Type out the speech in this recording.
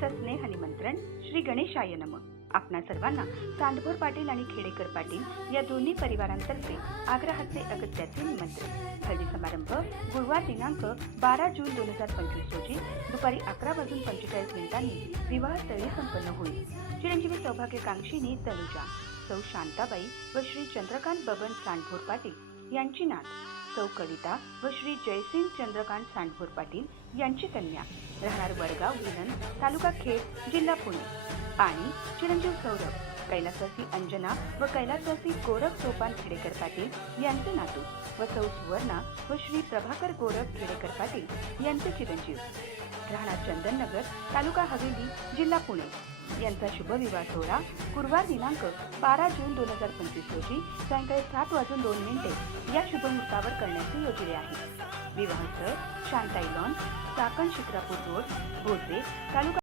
सस्नेह निमंत्रण श्री गणेशाय नमः। आपणा सर्वांना सांडभोर पाटील आणि खेडेकर पाटील या दोन्ही परिवारांतर्फे आग्रहाचे अगत्याचे निमंत्रण। हळदी समारंभ गुरुवार दिनांक 12 जून 2025 रोजी दुपारी 11:45 विवाहस्थळी संपन्न होईल। चिरंजीवी सौभाग्यकांक्षिणी तनुजा सौ शांताबाई व श्री चंद्रकांत बबन सांडभोर पाटील यांची नात सौ कविता व श्री जयसिंग चंद्रकांत सांडभोर पाटील यांची कन्या राहणार वडगाव विलन तालुका खेड जिल्हा पुणे आणि चिरंजीव सौरभ कैलासवासी अंजना व कैलासवासी गोरख सोपान खेडेकर पाटील यांचे नातू व सौ सुवर्णा व श्री प्रभाकर गोरख खेडेकर पाटील यांचे चिरंजीव राहणार चंदननगर तालुका हवेली जिल्हा पुणे यांचा शुभ विवाह सोहळा गुरुवार दिनांक 12 जून 2025 रोजी सायंकाळी 7:02 या शुभमुहूर्तावर करण्याचे योजले आहे। विवाहस्थळ शांताई लॉन, चाकण शिक्रापूर रोड, भोसे तालुका